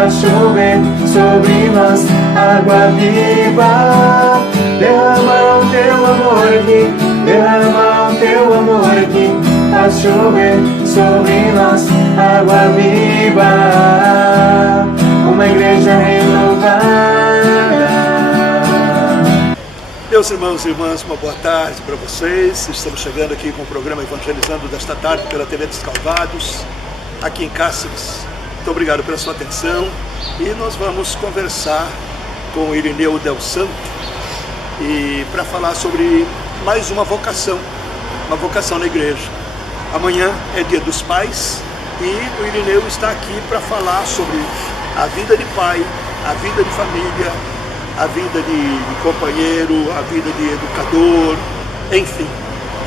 faz chover sobre nós água viva. Derrama o teu amor aqui, derrama o teu amor aqui, faz chover sobre nós água viva. Uma igreja renovada. Meus irmãos e irmãs, uma boa tarde para vocês. Estamos chegando aqui com o programa Evangelizando desta tarde pela TV dos Calvados, aqui em Cáceres. Muito obrigado pela sua atenção e nós vamos conversar com o Irineu Del Santo e para falar sobre mais uma vocação na igreja. Amanhã é Dia dos Pais e o Irineu está aqui para falar sobre a vida de pai, a vida de família, a vida de companheiro, a vida de educador, enfim,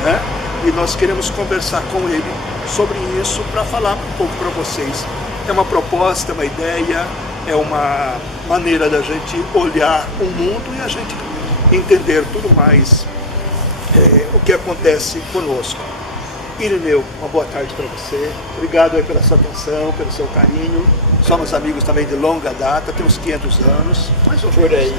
né? E nós queremos conversar com ele sobre isso para falar um pouco para vocês. É uma proposta, uma ideia, é uma maneira da gente olhar o mundo e a gente entender tudo mais o que acontece conosco. Irineu, uma boa tarde para você. Obrigado aí pela sua atenção, pelo seu carinho. Somos amigos também de longa data, tem uns 500 anos. Mais ou menos. Por aí.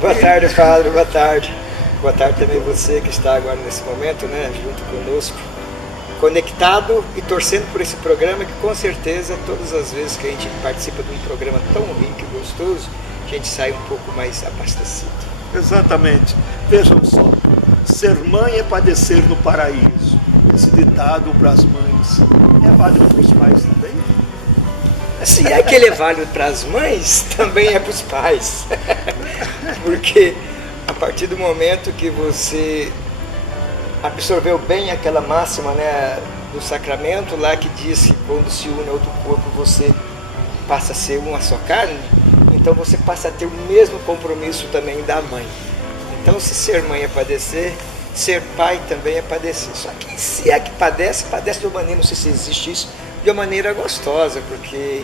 Boa tarde, Padre, boa tarde. Boa tarde também você que está agora nesse momento, né, junto conosco, conectado e torcendo por esse programa que com certeza todas as vezes que a gente participa de um programa tão rico e gostoso, a gente sai um pouco mais abastecido. Exatamente. Vejam só, ser mãe é padecer no paraíso. Esse ditado para as mães é válido para os pais também? Se é que ele é válido para as mães, também é para os pais. Porque a partir do momento que você absorveu bem aquela máxima, né, do sacramento lá que diz que quando se une a outro corpo você passa a ser uma só carne, então você passa a ter o mesmo compromisso também da mãe. Então se ser mãe é padecer, ser pai também é padecer. Só que se é que padece de uma maneira, não sei se existe isso, de uma maneira gostosa, porque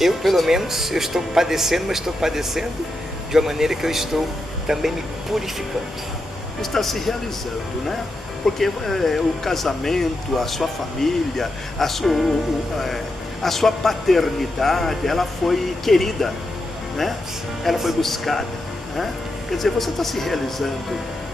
eu pelo menos eu estou padecendo, mas estou padecendo de uma maneira que eu estou também me purificando. Está se realizando, né? Porque o casamento, a sua família, a sua paternidade, ela foi querida, né? Ela foi buscada, né? Quer dizer, você está se realizando.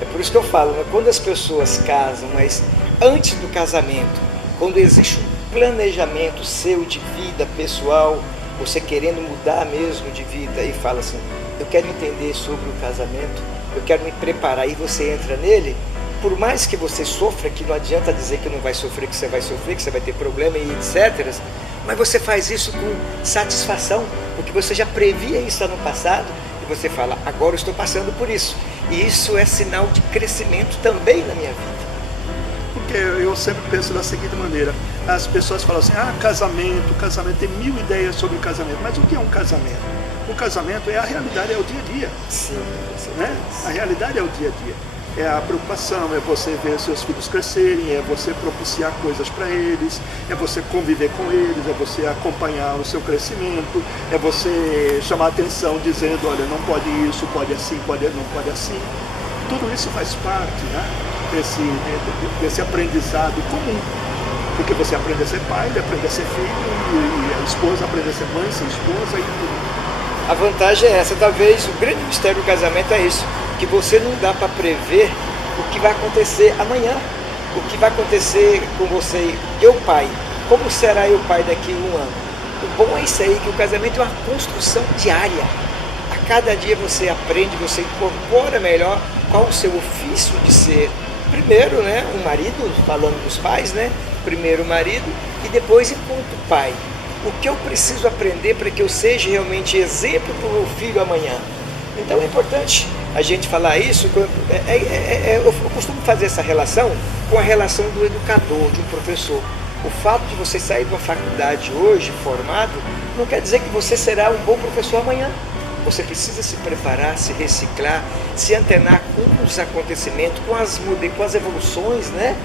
É por isso que eu falo, né? Quando as pessoas casam, mas antes do casamento, quando existe um planejamento seu de vida pessoal, você querendo mudar mesmo de vida e fala assim, eu quero entender sobre o casamento, eu quero me preparar, e você entra nele, por mais que você sofra, que não adianta dizer que não vai sofrer, que você vai sofrer, que você vai ter problema e etc., mas você faz isso com satisfação, porque você já previa isso no passado, e você fala, agora eu estou passando por isso. E isso é sinal de crescimento também na minha vida. Porque eu sempre penso da seguinte maneira, as pessoas falam assim, casamento, tem mil ideias sobre o casamento, mas o que é um casamento? O casamento é a realidade, é o dia a dia. Sim, né? A realidade é o dia a dia. É a preocupação, é você ver seus filhos crescerem, é você propiciar coisas para eles, é você conviver com eles, é você acompanhar o seu crescimento, é você chamar atenção dizendo, olha, não pode isso, pode assim, não pode assim. Tudo isso faz parte, né, desse aprendizado comum. Porque você aprende a ser pai, aprende a ser filho, e a esposa aprende a ser mãe, ser esposa e tudo. A vantagem é essa, talvez o grande mistério do casamento é isso, que você não dá para prever o que vai acontecer amanhã, o que vai acontecer com você, eu pai, como será eu pai daqui a um ano. O bom é isso aí, que o casamento é uma construção diária. A cada dia você aprende, você incorpora melhor qual o seu ofício de ser, primeiro, né, um marido, falando dos pais, né, primeiro o marido e depois enquanto pai. O que eu preciso aprender para que eu seja realmente exemplo para o meu filho amanhã? Então é importante a gente falar isso. Eu costumo fazer essa relação com a relação do educador, de um professor. O fato de você sair de uma faculdade hoje, formado, não quer dizer que você será um bom professor amanhã. Você precisa se preparar, se reciclar, se antenar com os acontecimentos, com as evoluções, né?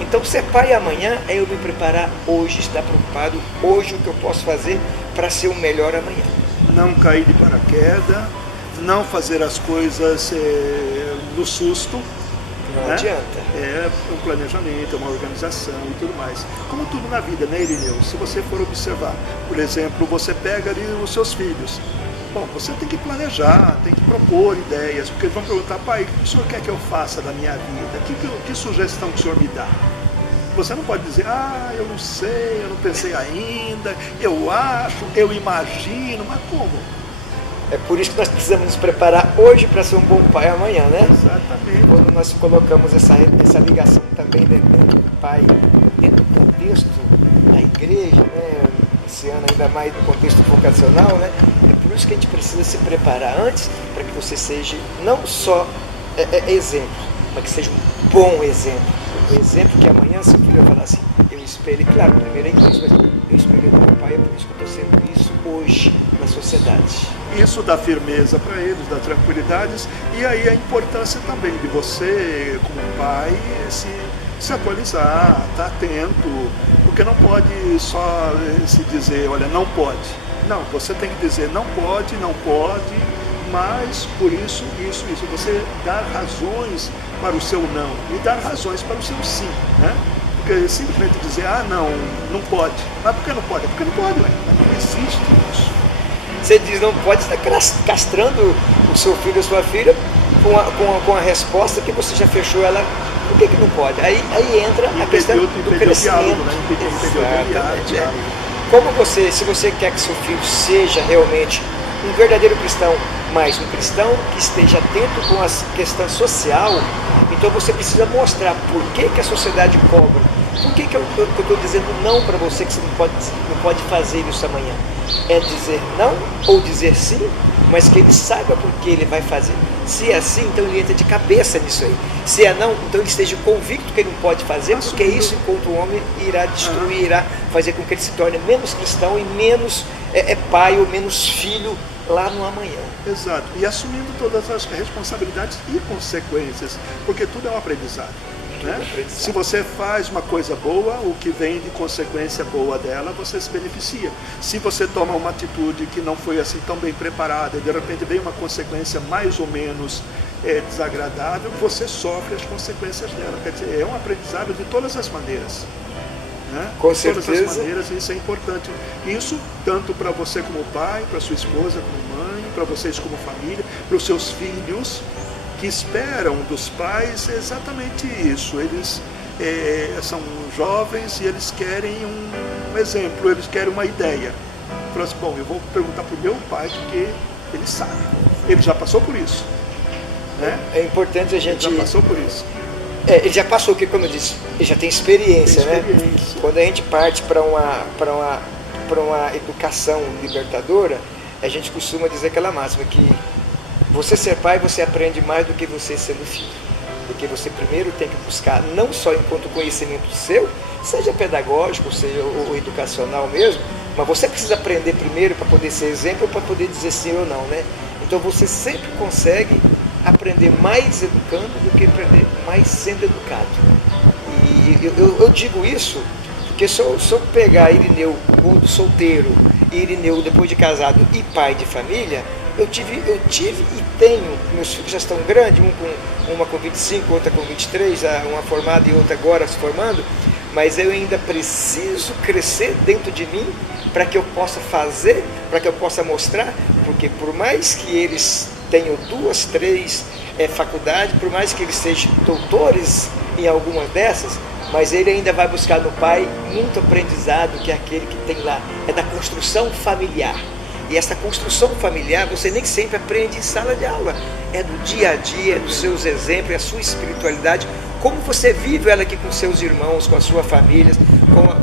Então, ser pai amanhã é eu me preparar hoje, estar preocupado hoje o que eu posso fazer para ser o melhor amanhã. Não cair de paraquedas, não fazer as coisas no susto, Não né? adianta. É um planejamento, é uma organização e tudo mais. Como tudo na vida, né, Irineu? Se você for observar, por exemplo, você pega ali os seus filhos. Bom, você tem que planejar, tem que propor ideias, porque eles vão perguntar: pai, o que o senhor quer que eu faça da minha vida? Que sugestão que o senhor me dá? Você não pode dizer: eu não sei, eu não pensei ainda, eu acho, eu imagino, mas como? É por isso que nós precisamos nos preparar hoje para ser um bom pai amanhã, né? Exatamente. Quando nós colocamos essa ligação também dentro do pai, dentro do contexto da igreja, né? Esse ano ainda mais no contexto vocacional, né? É por isso que a gente precisa se preparar antes, para que você seja não só exemplo, mas que seja um bom exemplo. O exemplo que amanhã seu filho vai falar assim: eu espelho, claro, primeiro é isso, mas eu espelho do meu pai, é por isso que eu estou sendo isso hoje na sociedade. Isso dá firmeza para eles, dá tranquilidade, e aí a importância também de você, como pai, se atualizar, estar atento, porque não pode só se dizer: olha, não pode. Não, você tem que dizer: não pode, mas por isso. Você dar razões para o seu não e dar razões para o seu sim, né? Porque simplesmente dizer: não pode. Mas por que não pode? Porque não pode, ué. Mas não existe isso. Você diz não pode, estar castrando o seu filho ou sua filha com a resposta que você já fechou ela. Por que não pode? Aí entra a questão do crescimento. Exatamente. Como se você quer que seu filho seja realmente um verdadeiro cristão, mas um cristão que esteja atento com a questão social, então você precisa mostrar por que a sociedade cobra. Por que eu estou dizendo não para você, que você não pode fazer isso amanhã? É dizer não ou dizer sim, mas que ele saiba por que ele vai fazer. Se é assim, então ele entra de cabeça nisso aí. Se é não, então ele esteja convicto que ele não pode fazer, porque isso, enquanto o homem, irá destruir, irá fazer com que ele se torne menos cristão e menos pai ou menos filho lá no amanhã. Exato. E assumindo todas as responsabilidades e consequências, porque tudo é um aprendizado. Né? Se você faz uma coisa boa, o que vem de consequência boa dela, você se beneficia. Se você toma uma atitude que não foi assim tão bem preparada e de repente vem uma consequência mais ou menos desagradável, você sofre as consequências dela. Quer dizer, é um aprendizado de todas as maneiras. Né? Com certeza. certeza. Todas as maneiras, isso é importante. Isso tanto para você como pai, para sua esposa como mãe, para vocês como família, para os seus filhos, que esperam dos pais exatamente isso. Eles são jovens e eles querem um exemplo, eles querem uma ideia. Falam assim: bom, eu vou perguntar para o meu pai, porque ele sabe, ele já passou por isso. Né? É importante a gente... Ele já passou por isso. Ele já passou, porque como eu disse, ele já tem experiência, né? Quando a gente parte para uma educação libertadora, a gente costuma dizer aquela máxima que você ser pai, você aprende mais do que você sendo filho. Porque você primeiro tem que buscar, não só enquanto conhecimento seu, seja pedagógico, seja ou educacional mesmo, mas você precisa aprender primeiro para poder ser exemplo, para poder dizer sim ou não, né? Então você sempre consegue aprender mais educando do que aprender mais sendo educado. E eu digo isso porque se eu pegar Irineu quando solteiro e Irineu depois de casado e pai de família, eu tive e tenho, meus filhos já estão grandes, uma com 25, outra com 23, uma formada e outra agora se formando, mas eu ainda preciso crescer dentro de mim para que eu possa fazer, para que eu possa mostrar, porque por mais que eles tenham 2, 3 faculdades, por mais que eles sejam doutores em algumas dessas, mas ele ainda vai buscar no pai muito aprendizado, que é aquele que tem lá, é da construção familiar. E essa construção familiar você nem sempre aprende em sala de aula, é do dia a dia, é dos seus exemplos, é a sua espiritualidade, como você vive ela aqui com seus irmãos, com a sua família,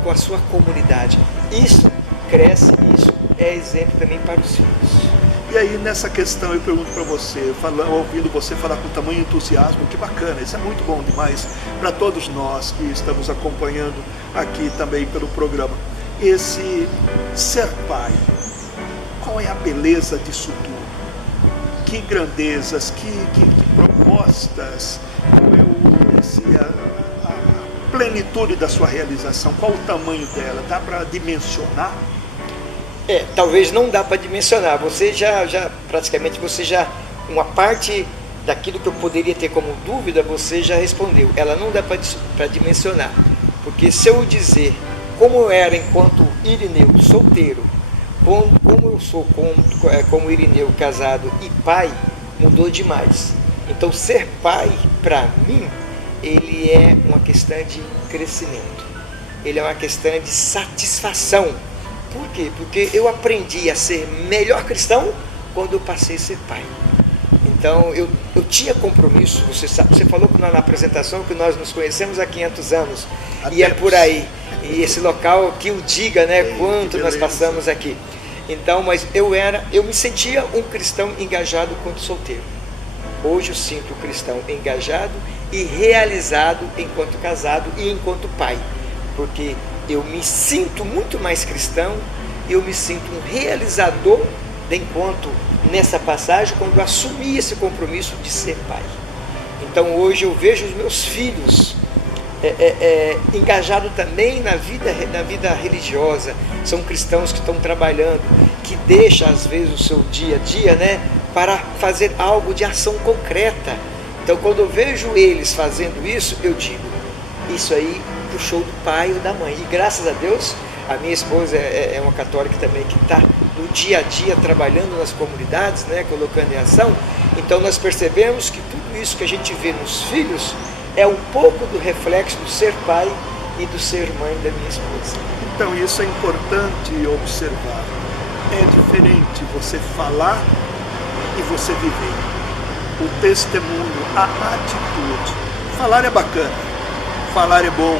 com a sua comunidade. Isso cresce, isso é exemplo também para os filhos. E aí nessa questão eu pergunto para você, ouvindo você falar com tamanho entusiasmo, que bacana, isso é muito bom demais para todos nós que estamos acompanhando aqui também pelo programa. Esse ser pai, qual é a beleza disso tudo? Que grandezas, que propostas, qual é a plenitude da sua realização, qual o tamanho dela? Dá para dimensionar? Talvez não dá para dimensionar. Você praticamente uma parte daquilo que eu poderia ter como dúvida, você já respondeu. Ela não dá para dimensionar. Porque se eu dizer como eu era enquanto Irineu solteiro, como eu sou como Irineu casado e pai, mudou demais. Então ser pai, para mim, ele é uma questão de crescimento. Ele é uma questão de satisfação. Por quê? Porque eu aprendi a ser melhor cristão quando eu passei a ser pai. Então eu tinha compromisso. Você falou na apresentação que nós nos conhecemos há 500 anos. E é por aí. E esse local que o diga, né? Quanto nós passamos aqui. Então, mas eu me sentia um cristão engajado quando solteiro. Hoje eu sinto um cristão engajado e realizado enquanto casado e enquanto pai. Porque eu me sinto muito mais cristão, eu me sinto um realizador enquanto nessa passagem, quando eu assumi esse compromisso de ser pai. Então hoje eu vejo os meus filhos engajados também na vida religiosa. São cristãos que estão trabalhando, que deixam às vezes o seu dia a dia, né, para fazer algo de ação concreta. Então quando eu vejo eles fazendo isso, eu digo, isso aí puxou do pai ou da mãe. E graças a Deus, a minha esposa é uma católica também, que está no dia a dia trabalhando nas comunidades, né, colocando em ação. Então nós percebemos que tudo isso que a gente vê nos filhos é um pouco do reflexo do ser pai e do ser mãe da minha esposa. Então isso é importante observar. É diferente você falar e você viver. O testemunho, a atitude. Falar é bacana, falar é bom.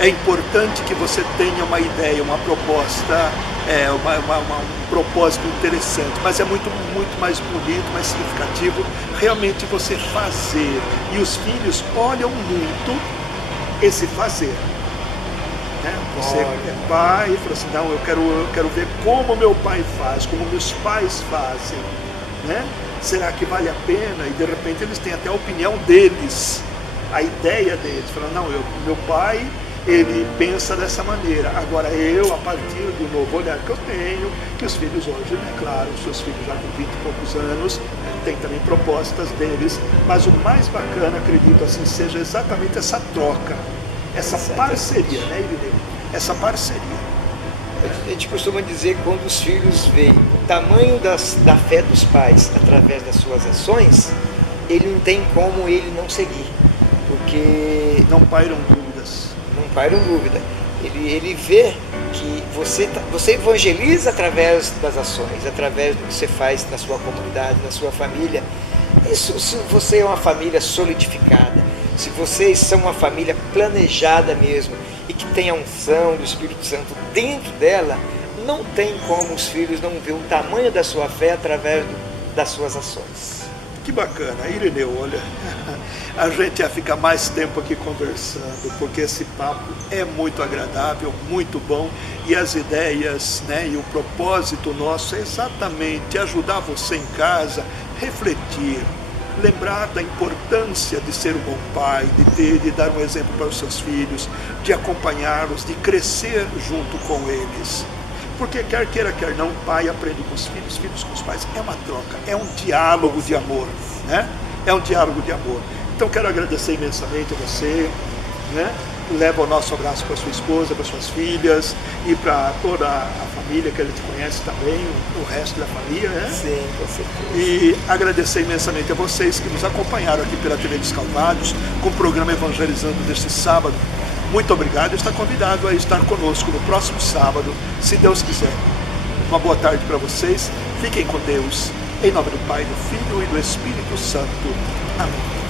É importante que você tenha uma ideia, uma proposta, um propósito interessante, mas é muito mais bonito, mais significativo realmente você fazer. E os filhos olham muito esse fazer. Né? Você é pai e fala assim, não, eu quero ver como meu pai faz, como meus pais fazem. Né? Será que vale a pena? E de repente eles têm até a opinião deles, a ideia deles. Falam, não, meu pai, ele pensa dessa maneira. Agora eu, a partir do novo olhar que eu tenho, que os filhos hoje, né, claro, os seus filhos já com 20 e poucos anos, tem também propostas deles, mas o mais bacana, acredito assim, seja exatamente essa troca, essa parceria, né, Irineu? Essa parceria. A gente costuma dizer que quando os filhos veem o tamanho da fé dos pais através das suas ações, ele não tem como ele não seguir, porque não pairam dúvidas. Não pairam dúvida. Ele vê que você evangeliza através das ações, através do que você faz na sua comunidade, na sua família. Isso, se você é uma família solidificada, se vocês são uma família planejada mesmo e que tem a unção do Espírito Santo dentro dela, não tem como os filhos não ver o tamanho da sua fé através das suas ações. Que bacana, Irineu, olha, a gente ia ficar mais tempo aqui conversando, porque esse papo é muito agradável, muito bom, e as ideias, né, e o propósito nosso é exatamente ajudar você em casa a refletir, lembrar da importância de ser um bom pai, de dar um exemplo para os seus filhos, de acompanhá-los, de crescer junto com eles. Porque quer queira, quer não, pai aprende com os filhos, filhos com os pais. É uma troca, é um diálogo de amor, né? É um diálogo de amor. Então quero agradecer imensamente a você, né? Leva o nosso abraço para sua esposa, para suas filhas e para toda a família que ele te conhece também, o resto da família, né? Sim, com certeza. E agradecer imensamente a vocês que nos acompanharam aqui pela TV dos Calvários, com o programa Evangelizando deste sábado. Muito obrigado e está convidado a estar conosco no próximo sábado, se Deus quiser. Uma boa tarde para vocês, fiquem com Deus, em nome do Pai, do Filho e do Espírito Santo. Amém.